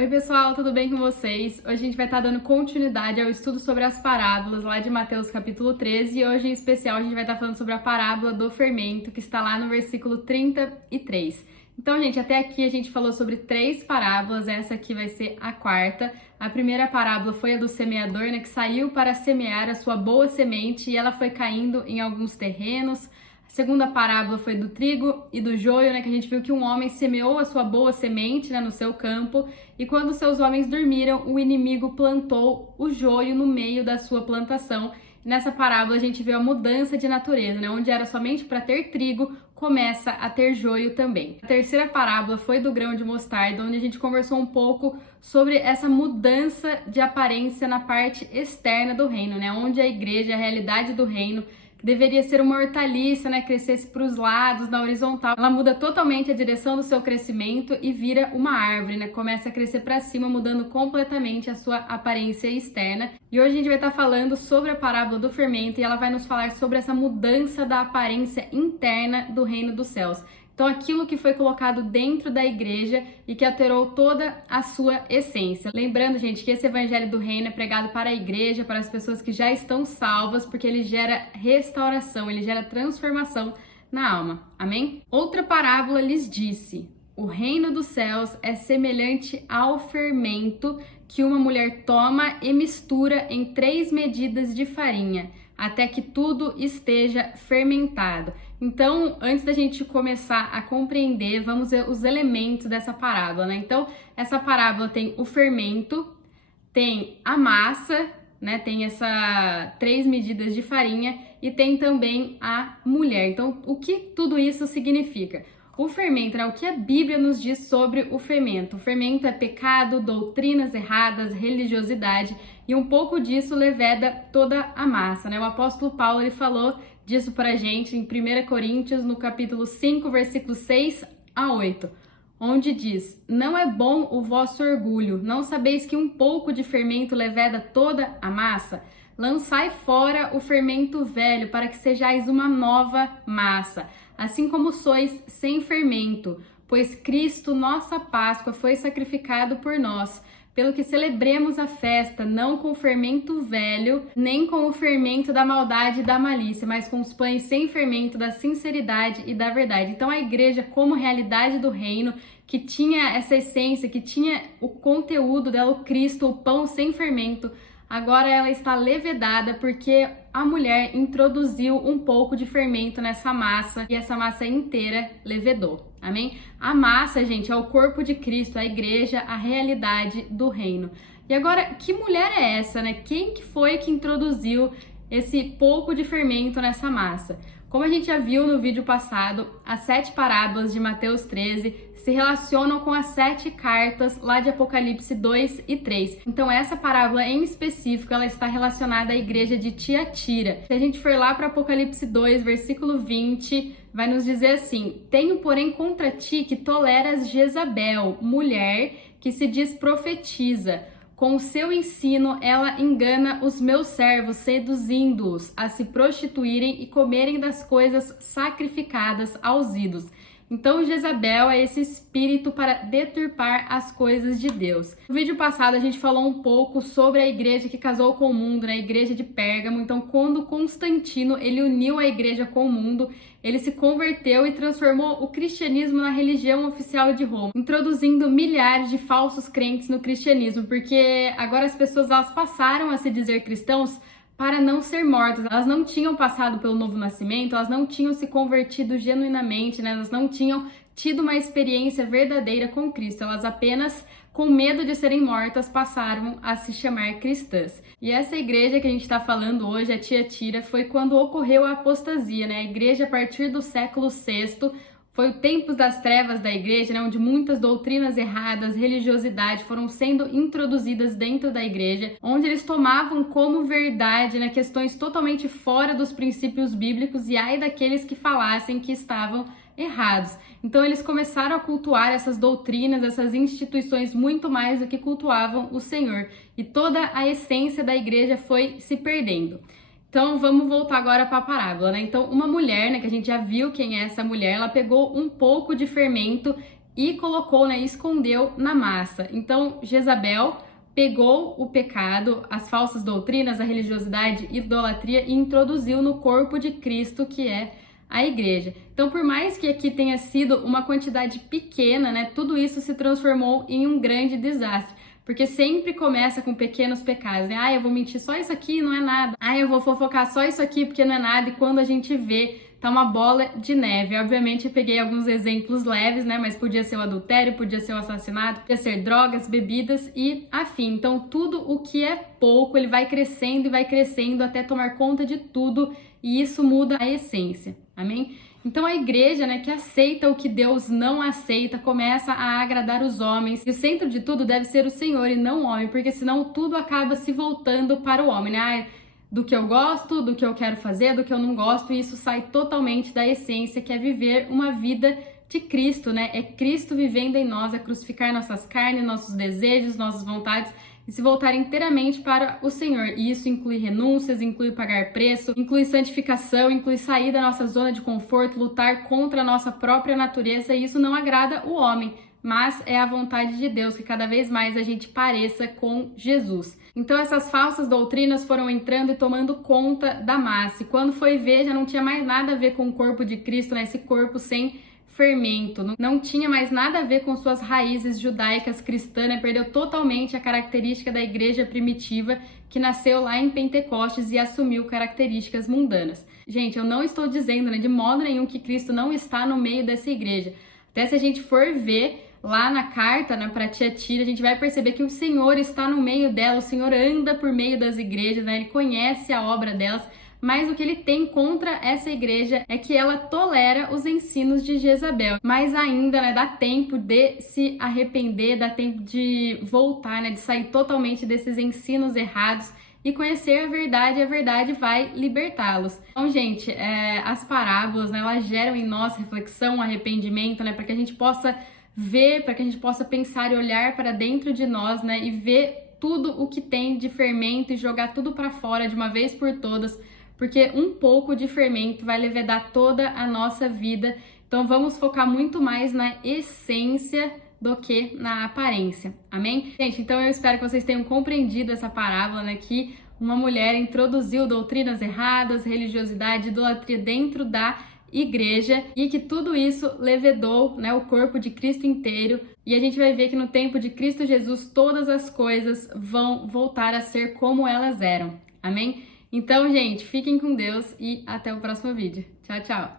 Oi pessoal, tudo bem com vocês? Hoje a gente vai estar dando continuidade ao estudo sobre as parábolas lá de Mateus capítulo 13 e hoje em especial a gente vai estar falando sobre a parábola do fermento que está lá no versículo 33. Então, gente, até aqui a gente falou sobre 3 parábolas, essa aqui vai ser a quarta. A primeira parábola foi a do semeador, né, que saiu para semear a sua boa semente e ela foi caindo em alguns terrenos. A segunda parábola foi do trigo e do joio, né, que a gente viu que um homem semeou a sua boa semente, né, no seu campo, e quando seus homens dormiram, o inimigo plantou o joio no meio da sua plantação. Nessa parábola a gente viu a mudança de natureza, né, onde era somente para ter trigo, começa a ter joio também. A terceira parábola foi do grão de mostarda, onde a gente conversou um pouco sobre essa mudança de aparência na parte externa do reino, né, onde a igreja, a realidade do reino, que deveria ser uma hortaliça, né, crescesse para os lados, na horizontal. Ela muda totalmente a direção do seu crescimento e vira uma árvore, né, começa a crescer para cima, mudando completamente a sua aparência externa. E hoje a gente vai estar falando sobre a parábola do fermento e ela vai nos falar sobre essa mudança da aparência interna do reino dos céus. Então, aquilo que foi colocado dentro da igreja e que alterou toda a sua essência. Lembrando, gente, que esse evangelho do reino é pregado para a igreja, para as pessoas que já estão salvas, porque ele gera restauração, ele gera transformação na alma. Amém? Outra parábola lhes disse: o reino dos céus é semelhante ao fermento que uma mulher toma e mistura em 3 medidas de farinha, até que tudo esteja fermentado. Então, antes da gente começar a compreender, vamos ver os elementos dessa parábola, né? Então, essa parábola tem o fermento, tem a massa, né? Tem essa 3 medidas de farinha e tem também a mulher. Então, o que tudo isso significa? O fermento, né? O que a Bíblia nos diz sobre o fermento? O fermento é pecado, doutrinas erradas, religiosidade, e um pouco disso leveda toda a massa, né? O apóstolo Paulo, ele falou disso pra gente em 1 Coríntios, no capítulo 5, versículos 6 a 8, onde diz: não é bom o vosso orgulho, não sabeis que um pouco de fermento leveda toda a massa? Lançai fora o fermento velho, para que sejais uma nova massa, assim como sois sem fermento, pois Cristo, nossa Páscoa, foi sacrificado por nós, pelo que celebremos a festa, não com o fermento velho, nem com o fermento da maldade e da malícia, mas com os pães sem fermento da sinceridade e da verdade. Então a igreja, como realidade do reino, que tinha essa essência, que tinha o conteúdo dela, o Cristo, o pão sem fermento, agora ela está levedada porque a mulher introduziu um pouco de fermento nessa massa e essa massa inteira levedou. Amém? A massa, gente, é o corpo de Cristo, a igreja, a realidade do reino. E agora, que mulher é essa, né? Quem que foi que introduziu esse pouco de fermento nessa massa? Como a gente já viu no vídeo passado, as 7 parábolas de Mateus 13 se relacionam com as 7 cartas lá de Apocalipse 2 e 3. Então essa parábola em específico, ela está relacionada à igreja de Tiatira. Se a gente for lá para Apocalipse 2, versículo 20, vai nos dizer assim: tenho, porém, contra ti que toleras Jezabel, mulher que se diz profetiza. Com o seu ensino, ela engana os meus servos, seduzindo-os a se prostituírem e comerem das coisas sacrificadas aos ídolos. Então, Jezabel é esse espírito para deturpar as coisas de Deus. No vídeo passado, a gente falou um pouco sobre a igreja que casou com o mundo, né? A igreja de Pérgamo. Então, quando Constantino ele uniu a igreja com o mundo, ele se converteu e transformou o cristianismo na religião oficial de Roma, introduzindo milhares de falsos crentes no cristianismo, porque agora as pessoas elas passaram a se dizer cristãos para não ser mortas. Elas não tinham passado pelo novo nascimento, elas não tinham se convertido genuinamente, né? Elas não tinham tido uma experiência verdadeira com Cristo. Elas apenas, com medo de serem mortas, passaram a se chamar cristãs. E essa igreja que a gente está falando hoje, a Tiatira, foi quando ocorreu a apostasia, né? A igreja, a partir do século VI, foi o tempo das trevas da igreja, né, onde muitas doutrinas erradas, religiosidade foram sendo introduzidas dentro da igreja, onde eles tomavam como verdade, né, questões totalmente fora dos princípios bíblicos, e ai daqueles que falassem que estavam errados. Então eles começaram a cultuar essas doutrinas, essas instituições muito mais do que cultuavam o Senhor, e toda a essência da igreja foi se perdendo. Então, vamos voltar agora para a parábola, né? Então, uma mulher, né, que a gente já viu quem é essa mulher, ela pegou um pouco de fermento e colocou, né, escondeu na massa. Então, Jezabel pegou o pecado, as falsas doutrinas, a religiosidade, a idolatria e introduziu no corpo de Cristo, que é a igreja. Então, por mais que aqui tenha sido uma quantidade pequena, né, tudo isso se transformou em um grande desastre. Porque sempre começa com pequenos pecados, né? Ah, eu vou mentir só isso aqui, não é nada. Ah, eu vou fofocar só isso aqui porque não é nada. E quando a gente vê, tá uma bola de neve. Obviamente, eu peguei alguns exemplos leves, né? Mas podia ser o adultério, podia ser o assassinato, podia ser drogas, bebidas e afim. Então, tudo o que é pouco, ele vai crescendo e vai crescendo até tomar conta de tudo. E isso muda a essência. Amém? Então a igreja, né, que aceita o que Deus não aceita, começa a agradar os homens. E o centro de tudo deve ser o Senhor e não o homem, porque senão tudo acaba se voltando para o homem, né? Do que eu gosto, do que eu quero fazer, do que eu não gosto, e isso sai totalmente da essência, que é viver uma vida de Cristo, né? É Cristo vivendo em nós, é crucificar nossas carnes, nossos desejos, nossas vontades, e se voltar inteiramente para o Senhor. E isso inclui renúncias, inclui pagar preço, inclui santificação, inclui sair da nossa zona de conforto, lutar contra a nossa própria natureza, e isso não agrada o homem, mas é a vontade de Deus que cada vez mais a gente pareça com Jesus. Então essas falsas doutrinas foram entrando e tomando conta da massa, e quando foi ver, já não tinha mais nada a ver com o corpo de Cristo, né? Esse corpo sem fermento, não tinha mais nada a ver com suas raízes judaicas cristãs, né? Perdeu totalmente a característica da igreja primitiva que nasceu lá em Pentecostes e assumiu características mundanas. Gente, eu não estou dizendo, né, de modo nenhum que Cristo não está no meio dessa igreja. Até se a gente for ver lá na carta, né, para Tiatira, a gente vai perceber que o Senhor está no meio dela, o Senhor anda por meio das igrejas, né? Ele conhece a obra delas. Mas o que ele tem contra essa igreja é que ela tolera os ensinos de Jezabel. Mas ainda, né, dá tempo de se arrepender, dá tempo de voltar, né, de sair totalmente desses ensinos errados e conhecer a verdade vai libertá-los. Então, gente, as parábolas, né, elas geram em nós reflexão, arrependimento, né, para que a gente possa ver, para que a gente possa pensar e olhar para dentro de nós, né, e ver tudo o que tem de fermento e jogar tudo para fora de uma vez por todas, porque um pouco de fermento vai levedar toda a nossa vida. Então vamos focar muito mais na essência do que na aparência. Amém? Gente, então eu espero que vocês tenham compreendido essa parábola, né, que uma mulher introduziu doutrinas erradas, religiosidade, idolatria dentro da igreja e que tudo isso levedou, né, o corpo de Cristo inteiro. E a gente vai ver que no tempo de Cristo Jesus todas as coisas vão voltar a ser como elas eram. Amém? Então, gente, fiquem com Deus e até o próximo vídeo. Tchau, tchau!